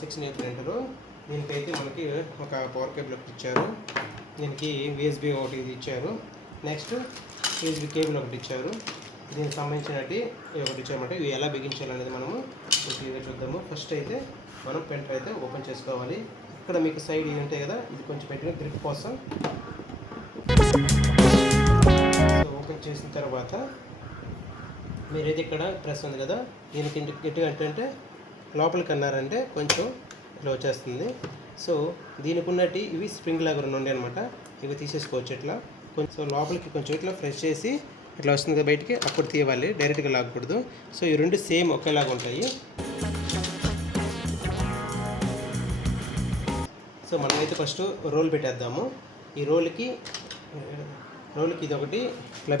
6 neutral printer. దీనికైతే మనకి ఒక పవర్ కేబుల్ ఒకటి ఇచ్చారు, దీనికి యూఎస్బి ఒకటి ఇది ఇచ్చారు, నెక్స్ట్ యూఎస్బి కేబుల్ ఒకటి ఇచ్చారు. దీనికి సంబంధించినవి ఒకటి ఇచ్చారన్నమాట. ఇవి ఎలా బిగించాలనేది మనము క్లియర్గా చూద్దాము. ఫస్ట్ అయితే మనం పెన్ అయితే ఓపెన్ చేసుకోవాలి. ఇక్కడ మీకు సైడ్ ఇది ఉంటాయి కదా, ఇది కొంచెం పెట్టిన గ్రిప్ కోసం. సో ఓపెన్ చేసిన తర్వాత మీరైతే ఇక్కడ ప్రెస్ ఉంది కదా, దీనికి గట్టిగా అంటే లోపలికి అన్నారంటే కొంచెం ఇట్లా వచ్చేస్తుంది. సో దీనికి ఉన్నట్టు ఇవి స్ప్రింగ్ లాగా రెండు ఉండే అనమాట, ఇవి తీసేసుకోవచ్చు ఇట్లా. కొంచెం లోపలికి కొంచెం ఇట్లా ఫ్రెష్ చేసి ఇట్లా వస్తుంది కదా బయటికి, అప్పుడు తీయాలి, డైరెక్ట్గా లాగకూడదు. సో ఈ రెండు సేమ్ ఒకేలాగా ఉంటాయి. సో మనమైతే ఫస్ట్ రోల్ పెట్టేద్దాము. ఈ రోల్కి ఇది ఒకటి ఇట్లా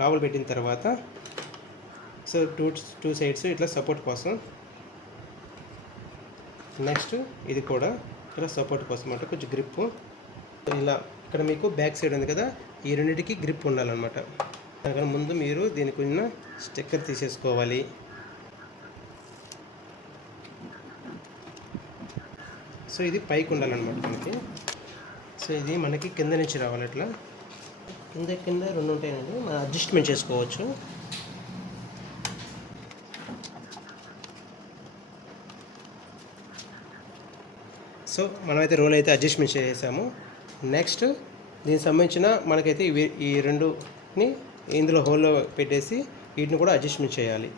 లోపల పెట్టిన తర్వాత సో టూ సైడ్స్ ఇట్లా సపోర్ట్ కోసం, నెక్స్ట్ ఇది కూడా ఇలా సపోర్ట్ కోసం అనమాట, కొంచెం గ్రిప్ ఇలా. ఇక్కడ మీకు బ్యాక్ సైడ్ ఉంది కదా, ఈ రెండింటికి గ్రిప్ ఉండాలన్నమాట. దానికన్నా ముందు మీరు దీనికి ఉన్న స్టిక్కర్ తీసేసుకోవాలి. సో ఇది పైకి ఉండాలన్నమాట మనకి. సో ఇది మనకి కింద నుంచి రావాలి, ఇట్లా కింద రెండు ఉంటాయండి, మనం అడ్జస్ట్మెంట్ చేసుకోవచ్చు. సో మనమైతే రోల్ అయితే అడ్జస్ట్మెంట్ చేసాము. నెక్స్ట్ దీనికి సంబంధించిన మనకైతే ఈ రెండుని ఇందులో హోల్లో పెట్టేసి వీటిని కూడా అడ్జస్ట్మెంట్ చేయాలి.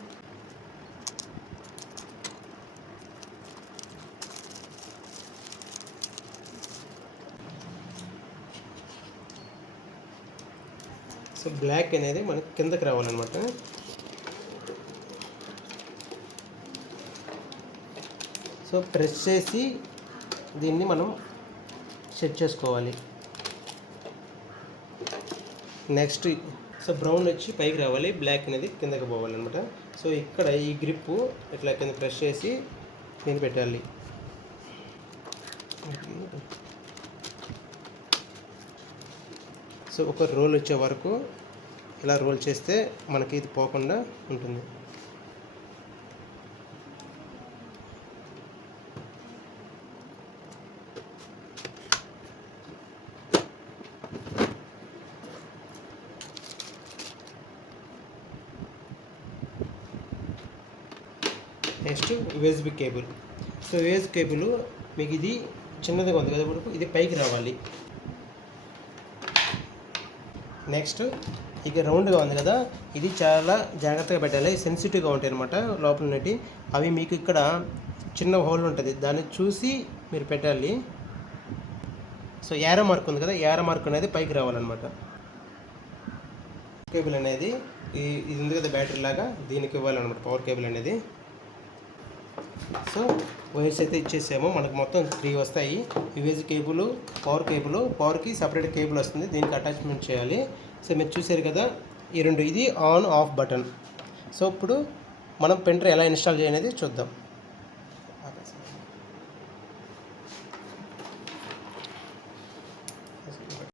సో బ్లాక్ అనేది మనకి కిందకి రావాలన్నమాట. సో ప్రెస్ చేసి దీన్ని మనం సెట్ చేసుకోవాలి. నెక్స్ట్ సో బ్రౌన్ వచ్చి పైకి రావాలి, బ్లాక్ అనేది కిందకి పోవాలన్నమాట. సో ఇక్కడ ఈ గ్రిప్పు ఇట్లా కింద ప్రెస్ చేసి దీన్ని పెట్టాలి. సో ఒక రోల్ వచ్చే వరకు ఇలా రోల్ చేస్తే మనకి ఇది పోకుండా ఉంటుంది. Next USB cable. So USB cable మీకు ఇది చిన్నదిగా ఉంది కదా, ఇప్పుడు ఇది పైకి రావాలి. నెక్స్ట్ ఇక రౌండ్గా ఉంది కదా, ఇది చాలా జాగ్రత్తగా పెట్టాలి, సెన్సిటివ్గా ఉంటాయి అనమాట లోపల ఉన్నటి. అవి మీకు ఇక్కడ చిన్న హోల్ ఉంటుంది, దాన్ని చూసి మీరు పెట్టాలి. సో యారో మార్క్ ఉంది కదా, యారో మార్క్ అనేది పైకి రావాలన్నమాట. కేబుల్ అనేది ఇది ఉంది కదా బ్యాటరీ లాగా, దీనికి ఇవ్వాలన్నమాట పవర్ కేబుల్ అనేది. సో వైర్స్ అయితే ఇచ్చేసాము, మనకు మొత్తం 3 వస్తాయి. యూఎస్బి కేబుల్, పవర్కి సపరేట్ కేబుల్ వస్తుంది, దీనికి అటాచ్మెంట్ చేయాలి. సో మీరు చూసారు కదా ఈ రెండు, ఇది ఆన్ ఆఫ్ బటన్. సో ఇప్పుడు మనం పెన్ డ్రైవ్ ఎలా ఇన్స్టాల్ చేయాలనేది చూద్దాం.